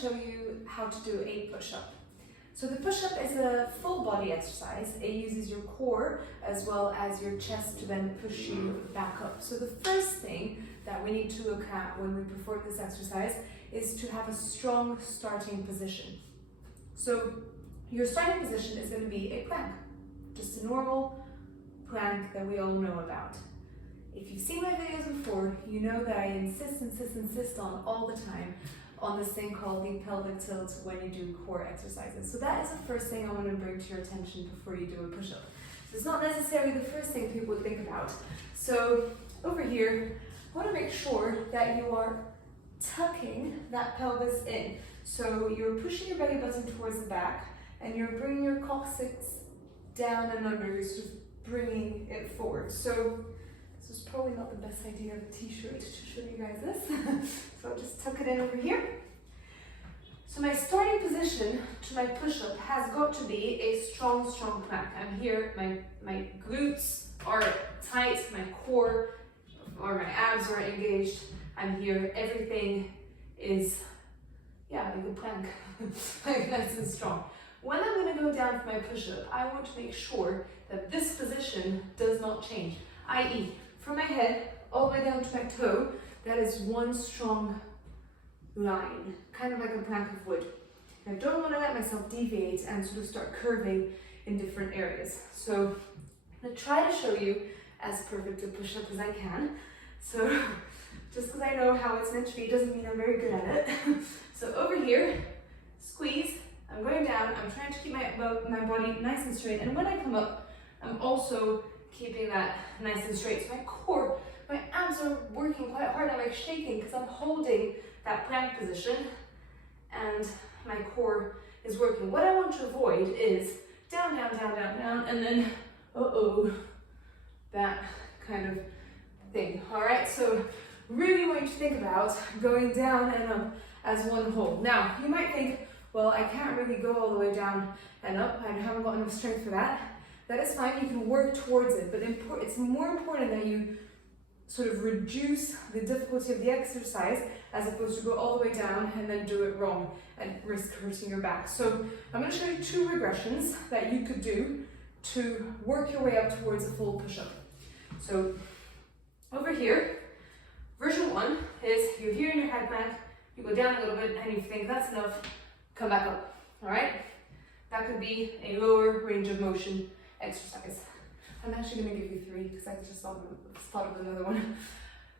show you how to do a push-up. So the push-up is a full body exercise. It uses your core as well as your chest to then push you back up. So the first thing that we need to look at when we perform this exercise is to have a strong starting position. So your starting position is going to be a plank, just a normal plank that we all know about. If you've seen my videos before, you know that I insist on all the time on this thing called the pelvic tilt when you do core exercises. So that is the first thing I want to bring to your attention before you do a push-up. So it's not necessarily the first thing people would think about. So over here, I want to make sure that you are tucking that pelvis in. So you're pushing your belly button towards the back and you're bringing your coccyx down and under. You're sort of bringing it forward. So this is probably not the best idea of a t-shirt to show you guys this. So I'll just tuck it in over here. So my starting position to my push-up has got to be a strong plank. I'm here, my glutes are tight, my core or my abs are engaged. I'm here, everything is, like a plank, like nice and strong. When I'm going to go down for my push-up, I want to make sure that this position does not change, i.e. from my head all the way down to my toe, that is one strong line, kind of like a plank of wood. I don't want to let myself deviate and sort of start curving in different areas. So I'm going to try to show you as perfect a push-up as I can. So just because I know how it's meant to be doesn't mean I'm very good at it. So over here, squeeze, I'm going down, I'm trying to keep my body nice and straight, and when I come up, I'm also keeping that nice and straight. So my core, my abs are working quite hard. I'm like shaking because I'm holding that plank position and my core is working. What I want to avoid is down, and then, that kind of thing. All right, so really want you to think about going down and up as one whole. Now, you might think, well, I can't really go all the way down and up. I haven't got enough strength for that. That is fine, you can work towards it, but it's more important that you sort of reduce the difficulty of the exercise as opposed to go all the way down and then do it wrong and risk hurting your back. So I'm going to show you 2 regressions that you could do to work your way up towards a full push-up. So over here, version 1 is you're here in your head plank, you go down a little bit and you think that's enough, come back up, all right? That could be a lower range of motion exercise. I'm actually going to give you 3 because I just thought of another one.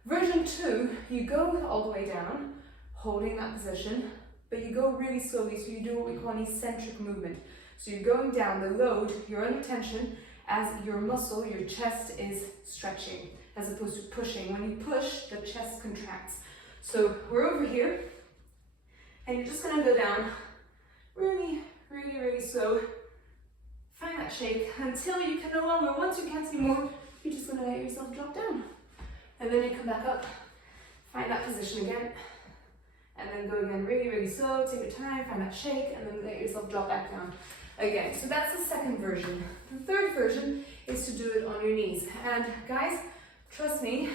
Version 2, you go all the way down, holding that position, but you go really slowly, so you do what we call an eccentric movement. So you're going down, the load, you're under tension as your muscle, your chest is stretching as opposed to pushing. When you push, the chest contracts. So we're over here, and you're just going to go down really slow. Find that shake until you can no longer. Once you can't anymore, you're just going to let yourself drop down. And then you come back up, find that position again, and then go again really slow, take your time, find that shake, and then let yourself drop back down again. So that's the second version. The third version is to do it on your knees. And guys, trust me,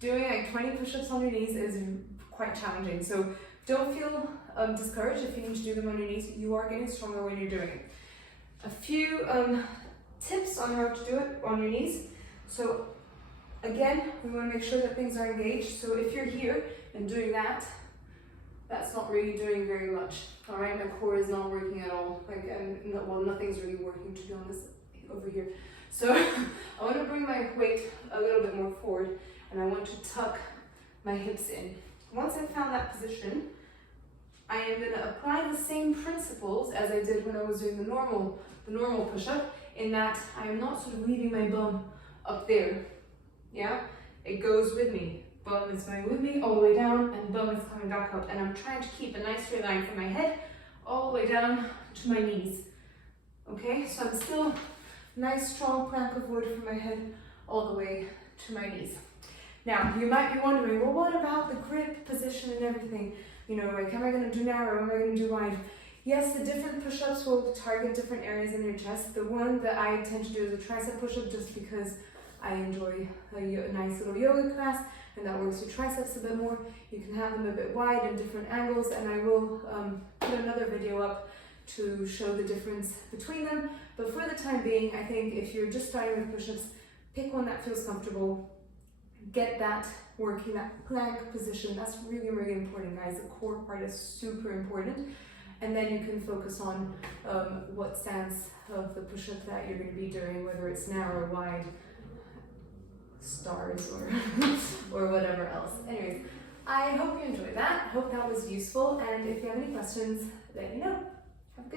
doing like 20 push-ups on your knees is quite challenging. So don't feel discouraged if you need to do them on your knees. You are getting stronger when you're doing it. A few tips on how to do it on your knees. So again, we want to make sure that things are engaged. So if you're here and doing that, that's not really doing very much. All right, my core is not working at all. Nothing's really working, to be honest, over here. So I want to bring my weight a little bit more forward, and I want to tuck my hips in. Once I've found that position, I am going to apply the same principles as I did when I was doing the normal push-up, in that I am not sort of leaving my bum up there. Yeah, it goes with me. Bum is going with me all the way down, and bum is coming back up. And I'm trying to keep a nice straight line from my head all the way down to my knees. Okay, so I'm still nice strong plank of wood from my head all the way to my knees. Now, you might be wondering, well, what about the grip position and everything? You know, like, am I going to do narrow? Am I going to do wide? Yes, the different push-ups will target different areas in your chest. The one that I tend to do is a tricep push-up just because I enjoy a nice little yoga class, and that works your triceps a bit more. You can have them a bit wide in different angles, and I will put another video up to show the difference between them. But for the time being, I think if you're just starting with push-ups, pick one that feels comfortable. Get that working, that plank position. That's really, really important, guys. The core part is super important. And then you can focus on what stance of the push-up that you're going to be doing, whether it's narrow, wide, stars, or whatever else. Anyways, I hope you enjoyed that. Hope that was useful. And if you have any questions, let me know. Have a good day.